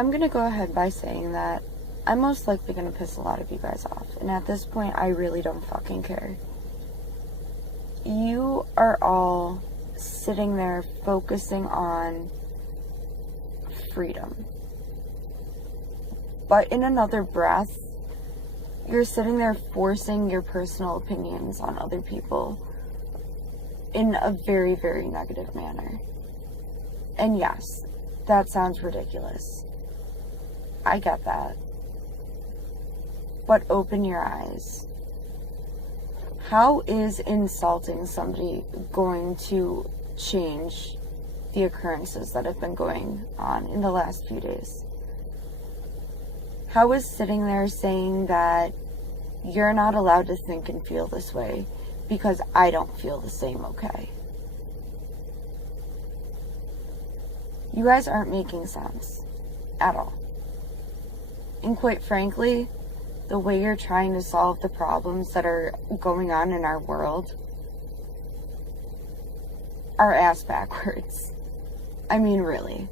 I'm gonna go ahead by saying that I'm most likely gonna piss a lot of you guys off, and at this point, I really don't fucking care. You are all sitting there focusing on freedom. But in another breath, you're sitting there forcing your personal opinions on other people in a very, very negative manner. And yes, that sounds ridiculous. I get that. But open your eyes. How is insulting somebody going to change the occurrences that have been going on in the last few days? How is sitting there saying that you're not allowed to think and feel this way because I don't feel the same okay? You guys aren't making sense at all. And quite frankly, the way you're trying to solve the problems that are going on in our world are ass backwards. I mean, really.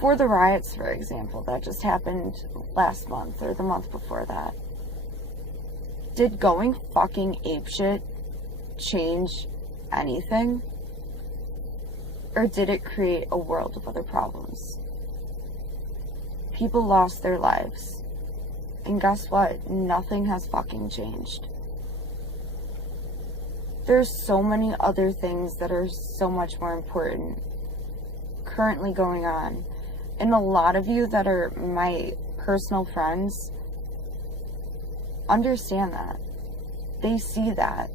For the riots, for example, that just happened last month or the month before that, did going fucking apeshit change anything? Or did it create a world of other problems? People lost their lives. And guess what? Nothing has fucking changed. There's so many other things that are so much more important currently going on. And a lot of you that are my personal friends understand that. They see that.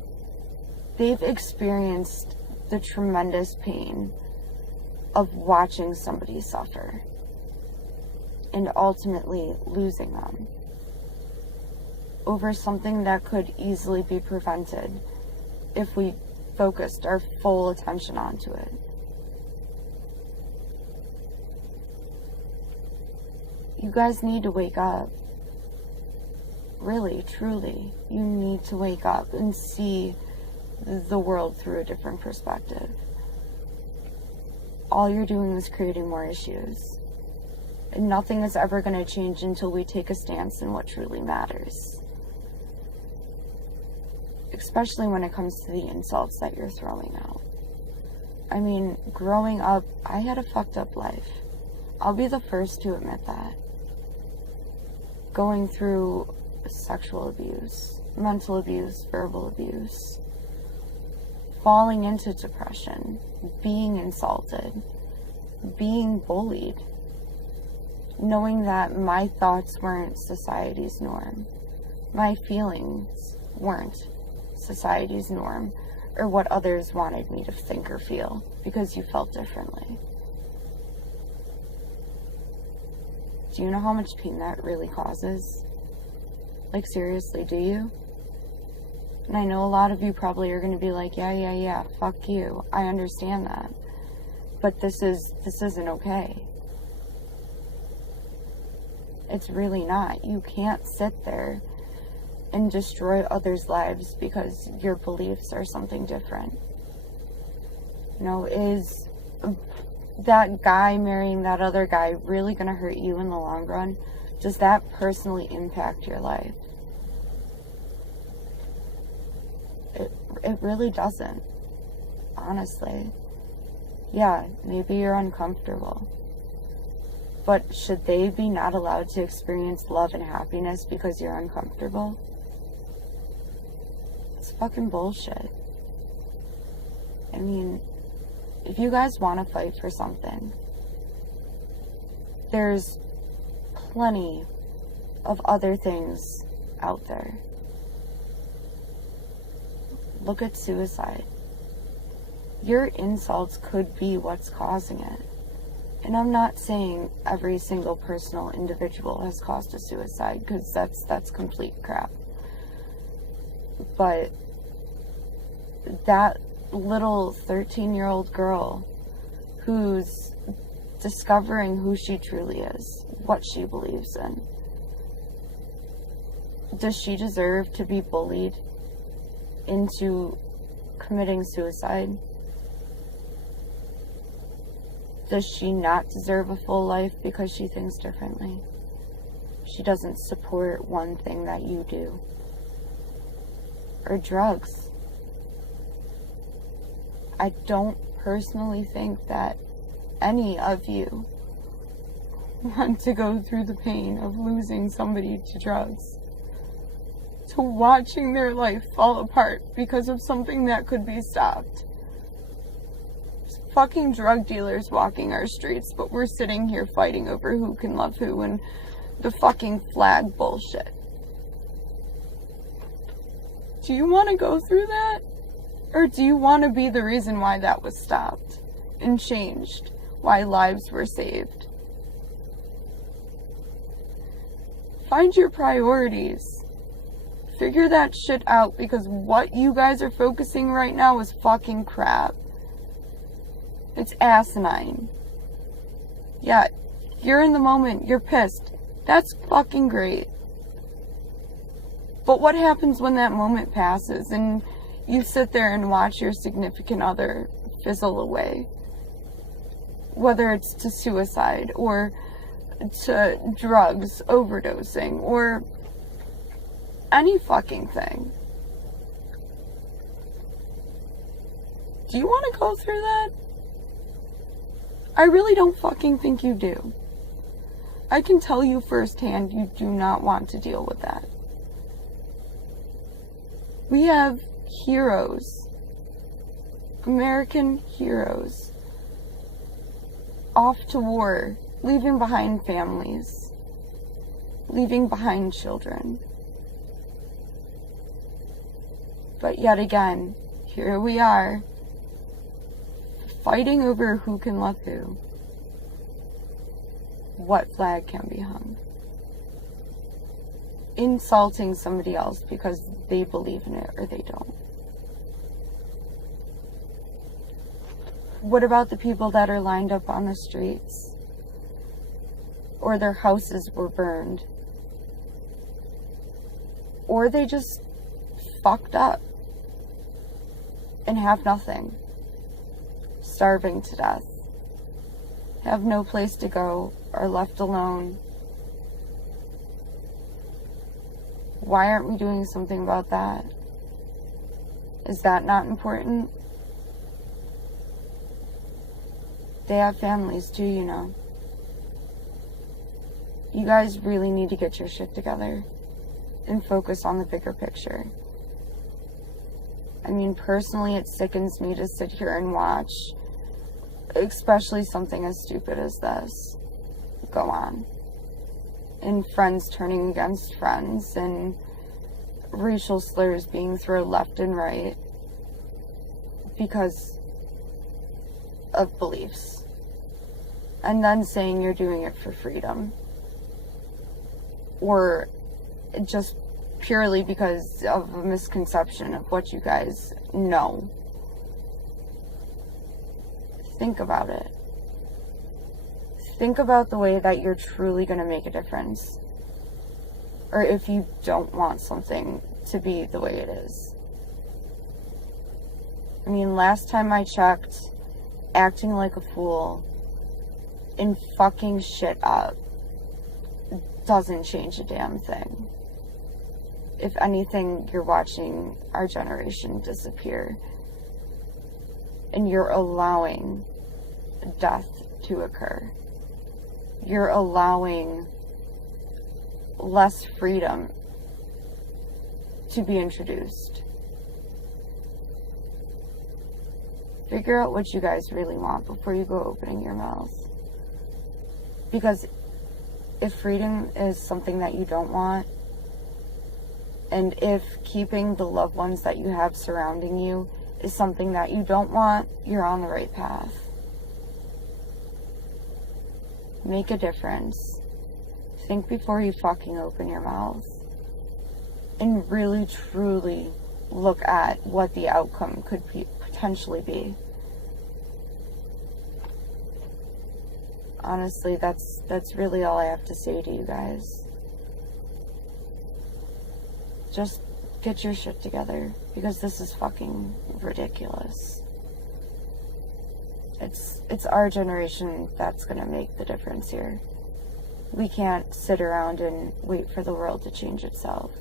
They've experienced the tremendous pain of watching somebody suffer and ultimately losing them over something that could easily be prevented if we focused our full attention onto it. You guys need to wake up. Really, truly, you need to wake up and see the world through a different perspective. All you're doing is creating more issues. And nothing is ever going to change until we take a stance in what truly matters. Especially when it comes to the insults that you're throwing out. I mean, growing up, I had a fucked up life. I'll be the first to admit that. Going through sexual abuse, mental abuse, verbal abuse, falling into depression, being insulted, being bullied, knowing that my thoughts weren't society's norm, my feelings weren't society's norm, or what others wanted me to think or feel because you felt differently. Do you know how much pain that really causes? Like, seriously, do you? And I know a lot of you probably are going to be like, yeah, fuck you. I understand that. But this isn't okay. It's really not. You can't sit there and destroy others' lives because your beliefs are something different. You know, is that guy marrying that other guy really going to hurt you in the long run? Does that personally impact your life? It really doesn't. Honestly. Yeah, maybe you're uncomfortable. But should they be not allowed to experience love and happiness because you're uncomfortable? It's fucking bullshit. I mean, if you guys want to fight for something, there's plenty of other things out there. Look at suicide. Your insults could be what's causing it. And I'm not saying every single personal individual has caused a suicide, because that's complete crap. But that little 13-year-old girl who's discovering who she truly is, what she believes in, does she deserve to be bullied into committing suicide? Does she not deserve a full life because she thinks differently? She doesn't support one thing that you do. Or drugs. I don't personally think that any of you want to go through the pain of losing somebody to drugs, to watching their life fall apart because of something that could be stopped. There's fucking drug dealers walking our streets, but we're sitting here fighting over who can love who and the fucking flag bullshit. Do you want to go through that? Or do you want to be the reason why that was stopped and changed? Why lives were saved? Find your priorities. Figure that shit out, because what you guys are focusing right now is fucking crap. It's asinine. Yeah, you're in the moment, you're pissed. That's fucking great. But what happens when that moment passes and you sit there and watch your significant other fizzle away? Whether it's to suicide or to drugs, overdosing, or any fucking thing. Do you want to go through that? I really don't fucking think you do. I can tell you firsthand, you do not want to deal with that. We have heroes, American heroes, off to war, leaving behind families, leaving behind children. But yet again, here we are, fighting over who can love who, what flag can be hung, insulting somebody else because they believe in it or they don't. What about the people that are lined up on the streets? Or their houses were burned? Or they just fucked up and have nothing, starving to death, have no place to go, are left alone. Why aren't we doing something about that? Is that not important? They have families too, you know. You guys really need to get your shit together and focus on the bigger picture. I mean, personally, it sickens me to sit here and watch, especially something as stupid as this, go on. And friends turning against friends, and racial slurs being thrown left and right because of beliefs. And then saying you're doing it for freedom. Or just purely because of a misconception of what you guys know. Think about it. Think about the way that you're truly going to make a difference. Or if you don't want something to be the way it is. I mean, last time I checked, acting like a fool and fucking shit up doesn't change a damn thing. If anything, you're watching our generation disappear. And you're allowing death to occur. You're allowing less freedom to be introduced. Figure out what you guys really want before you go opening your mouth. Because if freedom is something that you don't want, and if keeping the loved ones that you have surrounding you is something that you don't want, you're on the right path. Make a difference. Think before you fucking open your mouth. And really, truly look at what the outcome could potentially be. Honestly, that's really all I have to say to you guys. Just get your shit together, because this is fucking ridiculous. It's our generation that's going to make the difference here. We can't sit around and wait for the world to change itself,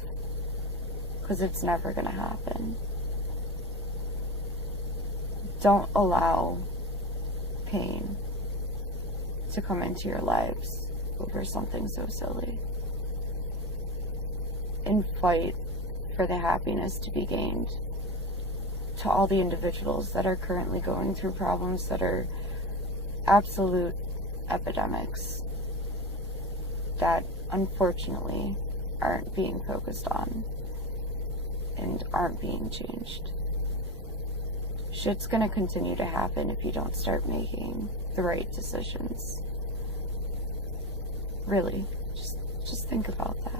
because it's never going to happen. Don't allow pain to come into your lives over something so silly. And fight for the happiness to be gained. To all the individuals that are currently going through problems that are absolute epidemics that unfortunately aren't being focused on and aren't being changed. Shit's gonna continue to happen if you don't start making the right decisions. Really, just think about that.